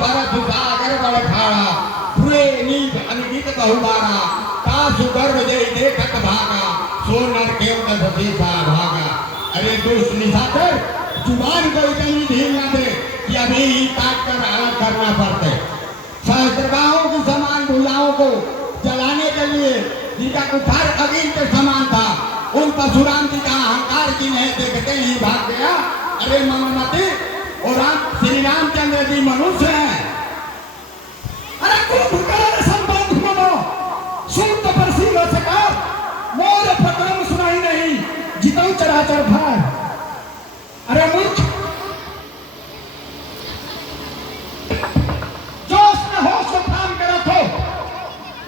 परस सागर बड़ खाड़ा पूरे नीत अनगित बहुबारा तासु गर्भ दे देखत भागा सो नर के सती सारा भागा। अरे दुष्ट निशाचर जुबान को इतनी ढील न दे कि अभी ही काट कर अलग करना पड़ते। सहस्त्रबाहों की समान भुजाओं को जलाने के लिए जिनका कुठार अग्नि के समान था उन परशुराम जी का अहंकार की नहीं देखते ही भाग गया। अरे मममती और श्री रामचंद्र जी मनुष्य हैं। अरे कुंभकर्ण संबंध मनो सुत परसी वचकार मोर प्रकरण सुनाई नहीं जितऊ चराचर भार। अरे मूर्ख जोश में होश को थाम के रखो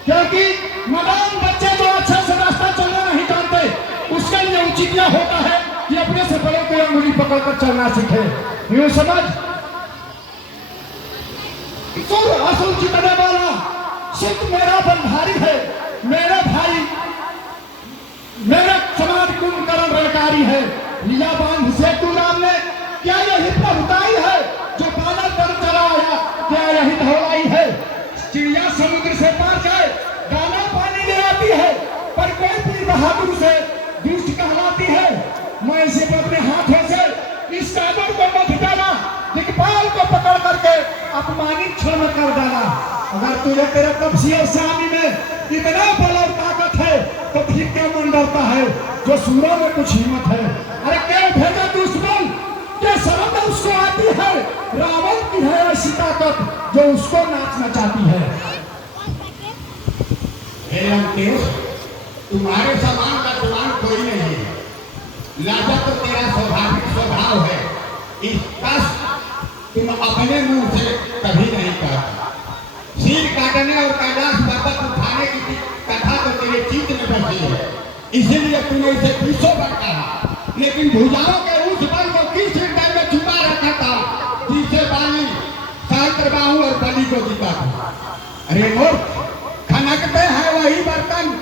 क्योंकि मदान बच्चे जो अच्छे से रास्ता चलना नहीं जानते उसके लिए उचित यह होता है कि अपने से बड़ों को अंगुली पकड़कर चलना सीखे। यूं समझ सुर असुर जीतने वाला सुत मेरा बंधारी है, मेरा भाई मेरा समाज कुंभकर्ण रणकारी है। लीला बांध सेतु राम ने क्या यही प्रभुताई है जो बादल पर चला आया, क्या यही धौलाई है। चिड़िया समुद्र से पार जाए दाना पानी ले आती है पर कोई भी बहादुर से दुष्ट कहलाती है। मैं इसे अपने हाथों से इस सागर को मत डाला दिग्पाल को पकड़ करके अपमानित क्षण कर डाला। अगर तुझे तेरे कब्जी और स्वामी में इतना बल और ताकत है तो फिर क्या मन डरता है जो सूरों में कुछ हिम्मत है। अरे क्या भेजा दुश्मन क्या शर्म उसको आती है। रावण की है ऐसी ताकत जो उसको नाचना चाहती है। तुम्हारे समान का जवान कोई नहीं है। लाजक तो तेरा स्वाभाविक स्वभाव है। इसका तुम अपने मुंह से कभी नहीं कहता। सिर काटने और कैलाश पर्वत उठाने की कथा तो तेरे चित्त में बसी है इसीलिए तूने इसे पीछो पर कहा। लेकिन भुजाओं के उस बल को किस हृदय में छुपा रखा था जिसे बाली सहस्त्रबाहु और बलि को जीता था। अरे मूर्ख खनकते हैं वही बर्तन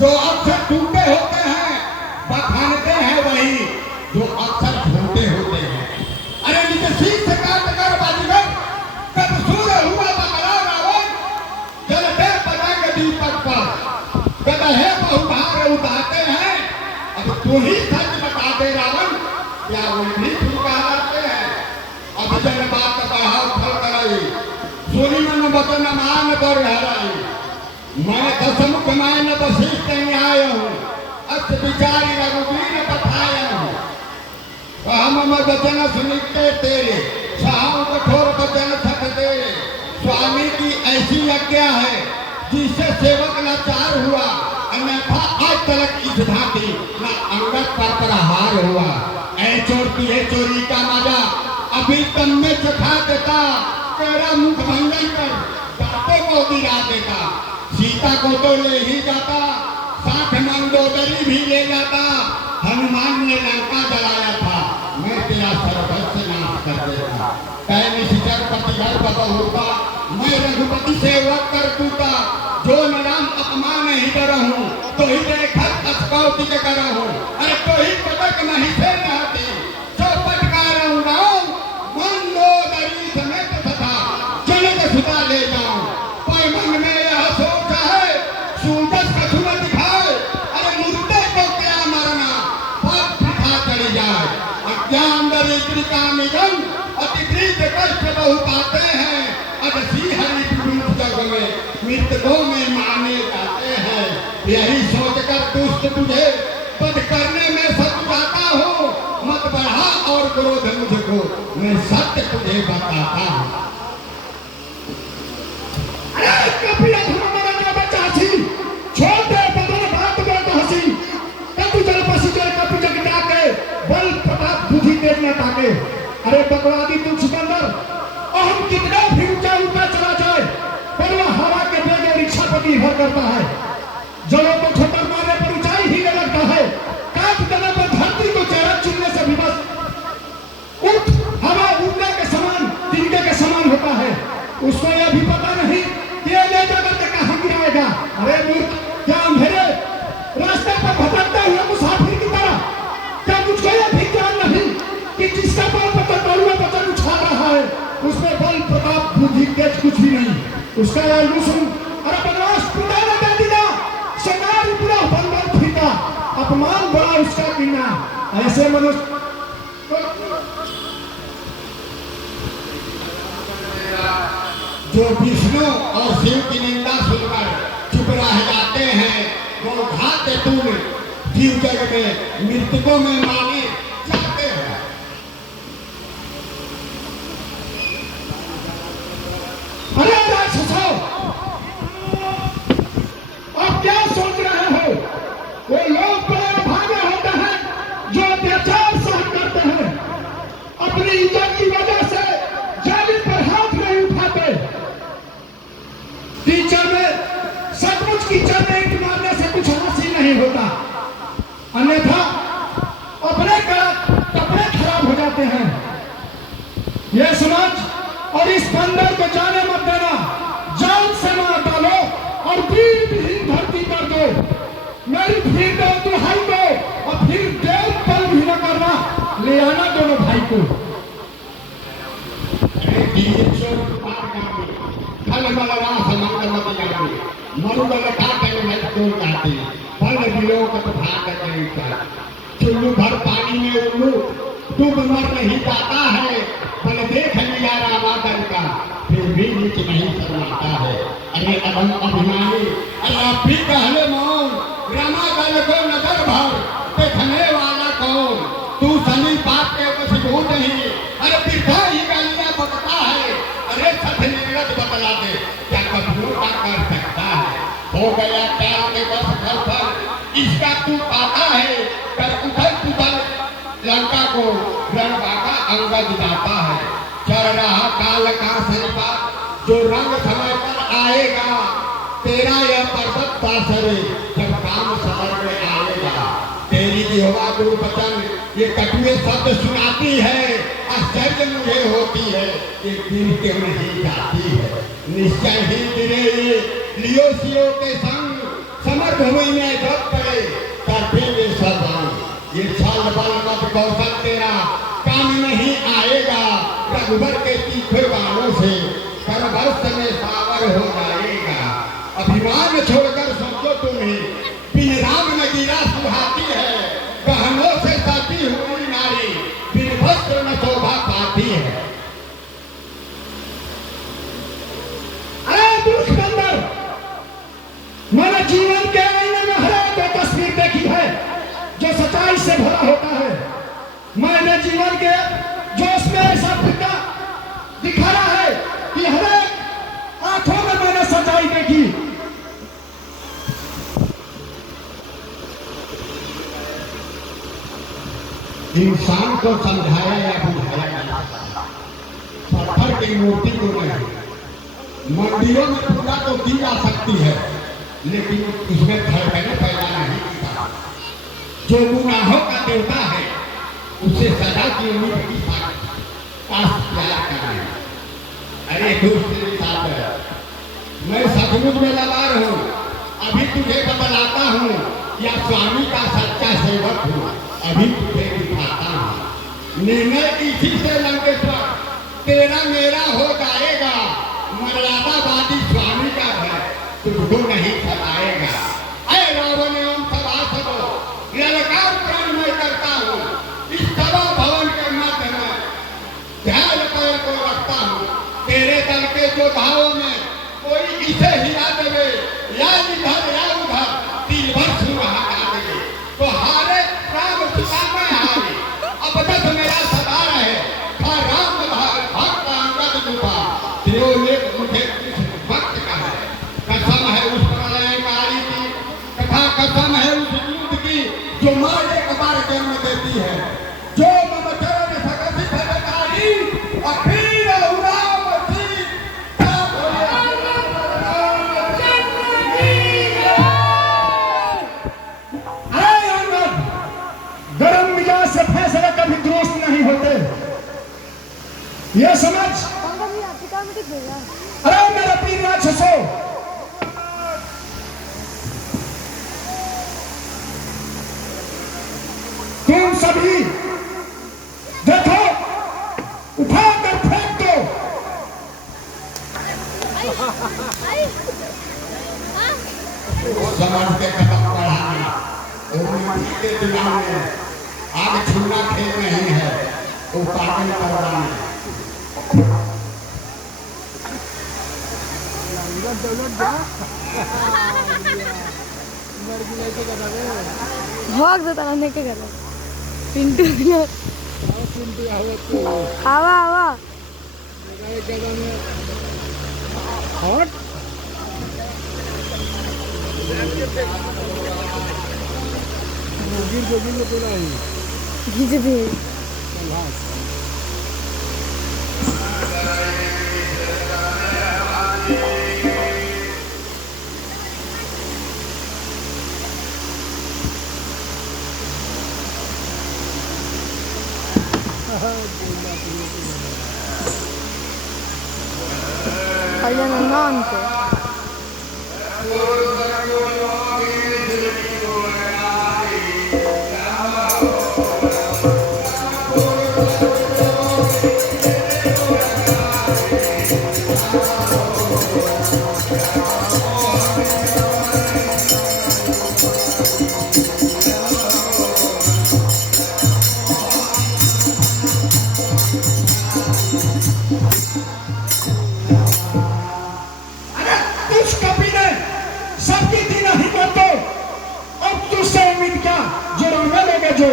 जो अक्सर टूटे होते हैं, बखानते हैं वही जो अक्सर झूठे होते हैं। अरे नीचे शीश से काट कर बाजीगर कब सूर्य हुआ बकरा रावण जलते पतंग दीपक पर गदहे बहुभार उतारते हैं। अब तू ही सच बता दे रावण क्या वो भी झूठा कहलाते हैं। अब जन बात कहाव फल कराई सुनी मन बचन मान पर हराई। मैं दसमुख मान वशिष्ठ न्याय हूँ अस विचारी रघुवीर बताया हूँ। हम वचन सुनिते तेरे साहु कठोर वचन थक तेरे। स्वामी की ऐसी आज्ञा है जिससे सेवक लाचार हुआ अन्यथा आज तक इस भांति न अंगत पर प्रहार हुआ। ऐ चोरती है चोरी का मजा अभी तम में चखा देता तेरा मुख भंजन कर दांतों को गिरा देता। सीता को तो ले ही जाता साथ मंदोदरी भी ले जाता। हनुमान ने लंका जलाया था मैं तेरा सर्वस्व नाश कर देता। पहले शिखर पतिघर होता मैं रघुपति सेवक कर दूता। जो नाम अपमान ही करहूं तो ही देखत अस्कौति के करहूं। अरे तो ही पटक नहीं से नहती जो पटकारहूं गाँव मंदोदरी समेत तथा जनक सुता ले जाऊं। पर मन में यह सोच है सूरज कछु न दिखाए। अरे मुर्दे को क्या मरना पाप पिता चढ़ जाए। अज्ञान दरिद्र का निगम अतिप्रीत कष्ट बहु पाते हैं। अदसी हरि विभूत जग में मृतकों में माने जाते हैं। यही सोचकर दुष्ट तुझे पद करने में सताता हूँ। मत बढ़ा और क्रोध मुझको मैं सत्य तुझे बताता हूँ। छोड़ दे बदल बात में तो हंसी कभी जल पसी जल कभी जग जाके बल प्रताप बुद्धि तेज न ताके। अरे बकवादी तुम सिकंदर और हम कितना भी ऊंचा ऊंचा चला जाए पर वह हवा के वेग और इच्छा पर निर्भर करता है। जड़ों को ठोकर मारने पर ऊंचाई ही न लगता है। काट देने पर धरती को चेहरा चुनने से भी बस उठ हवा उड़ने के समान तिनके के समान होता है। उसको यह भी पता नहीं कि ये ले जाकर के कहां गिराएगा। अरे मूर्ख क्या अंधेरे रास्ते पर भटकते हुए मुसाफिर की तरह क्या मुझको यह भी ज्ञान नहीं कि जिसका बल पर तलवार वचन तेज कुछ भी नहीं। उसका आलूसन अरे बनवास पूरा न दे दिया, समाज पूरा बंधन फीका, अपमान बड़ा उसका गिना। ऐसे मनुष्य जो विष्णु और शिव की निंदा सुनकर चुप रह जाते हैं, वो घात तुम जीव जग में मृतकों में माने जाते हैं। अरे राक्षसों, आप क्या सोच रहे हो? वो लोग बड़े भागे होते हैं जो अत्याचार सहन करते हैं, अपनी इज्जत की वजह से जाली पर हाथ नहीं उठाते। कीचड़ में सचमुच कीचड़ में ईंट मारने से कुछ हासिल नहीं होता, अन्यथा अपने कपड़े खराब हो जाते हैं। यह समाज और इस बंदर को जाने मत देना, जान से मार डालो और वीर विहीन धरती कर दो। मेरी फिर दो दुहाई दो और फिर देव पल भी न करना, ले आना दोनों भाई को। चुल्लू भर पानी में उल्लू डूब मर नहीं जाता है, पल देख लिया रामादर का फिर भी नीच नहीं शर्माता है। अरे अदम अभिमानी अल्लाह भी कहले मौन, रामादर को नजर भर देखने वाला कौन? तू सनी पाप के वशीभूत नहीं, अरे बिरधा ही गालियां बकता है। अरे सच निरत बतला दे क्या कबूल का कर सकता है? हो गया क्या के बस घर पर इसका तू पाता है, कर उधर पुधर लंका को रणबाका अंगद जाता है। चल रहा काल का सेवा जो रंग समय पर आएगा, तेरा यह पर्वत पासरे जब काम समझ में आएगा। तेरी जिह्वा दुर्वचन ये कटुए शब्द सुनाती है, आश्चर्य मुझे होती है कि दिल क्यों नहीं जाती है। निश्चय ही गिरे ये लियो सियो के संग, समर भूमि में जब पड़े करते सब रंग। ये छल बल मत कौशल तेरा काम नहीं आएगा, रघुबर के तीखे बाणों से करवर्ष में सावर हो जाएगा। अभिमान छोड़कर समझो तुम्हें बिन राम नगीरा सुहाती है, गहनों से सती हुई नारी बिन वस्त्र न शोभा पाती है। अरे दुष्ट बंदर, मैंने जीवन के आईने में हर एक तस्वीर देखी है जो सच्चाई से भरा होता है। मैंने जीवन के जोश में ऐसा पिता दिखाया है कि हर एक आंखों में मैंने सच्चाई देखी। इंसान को समझाया या बुझाया जा सकता, पत्थर की मूर्ति को नहीं। मंदिरों में पूजा तो की जा सकती है, लेकिन उसमें धड़कने पैदा नहीं होता। जो गुनाहों का देवता है उसे सदा की उम्मीद की पास प्यार करना। अरे दूसरे साथ मैं सचमुच में लबार हूँ, अभी तुझे बतलाता हूँ, या स्वामी का सच्चा सेवक हूँ, अभी तुझे दिखाता हूँ। निर्णय इसी से लंकेश्वर तेरा मेरा हो जाएगा। मर्यादावादी स्वामी का है तुझको नहीं सताएगा। अरे रावण एवं सभा सबो ललकार प्राण मैं करता हूँ, इस सभा भवन के मध्य में ध्यान पैर को रखता हूँ। तेरे दल के योद्धाओं में कोई इसे हिला देवे या इधर या उधर तीन वर्ष हटा देवे तो हारे राम सीता में हारे। अब तक मेरा सदा रहे था राम भक्त अंगद जुटा, देव मुझे भक्त का है। कसम है उस प्रलयकारी की, तथा कसम है उस युद्ध की जो माँ एक बार जन्म देती है। जो मम चरण सकसित अधिकारी अखीर उराम गरम मिजाज से फैसले कभी दुरुस्त नहीं होते, ये समझ। अरे मेरा प्रिय राक्षसों, तुम सभी देखो, उठा कर फेंक दो। के दिमाग में आग छूना खेल नहीं है, वो पागल करवाने। भाग देता रहने के घर पिंटू आवा आवा हट खींच दिए allenamento. जो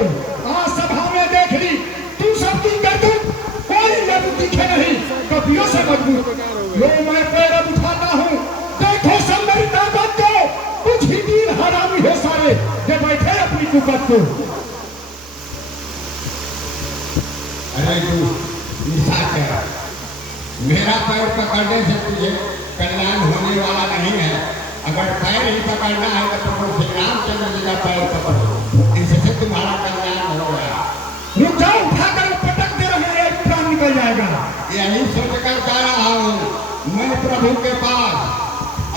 आज सभा में देख ली तू सबकी करतूत कोई लबू दिखे नहीं कपियों से मजबूत लो मैं पैर उठाता हूँ देखो सब मेरी ताकत को कुछ ही दिन हरामी है सारे जो बैठे अपनी कुकत को। अरे तू निशाचर, मेरा पैर पकड़ने से तुझे कल्याण होने वाला नहीं है। अगर पैर ही पकड़ना है तो तुम श्री रामचंद्र जी का पैर पकड़ो, इससे तुम्हारा कल्याण हो गया। रुक जाओ, उठाकर पटक दे रहे हैं, प्राण निकल जाएगा। यही सोच कर जा रहा हूँ मैं प्रभु के पास,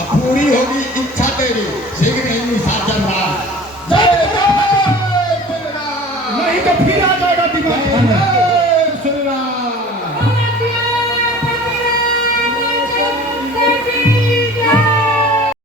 अब पूरी होगी इच्छा तेरी शीघ्र ही निशाचर राज। जय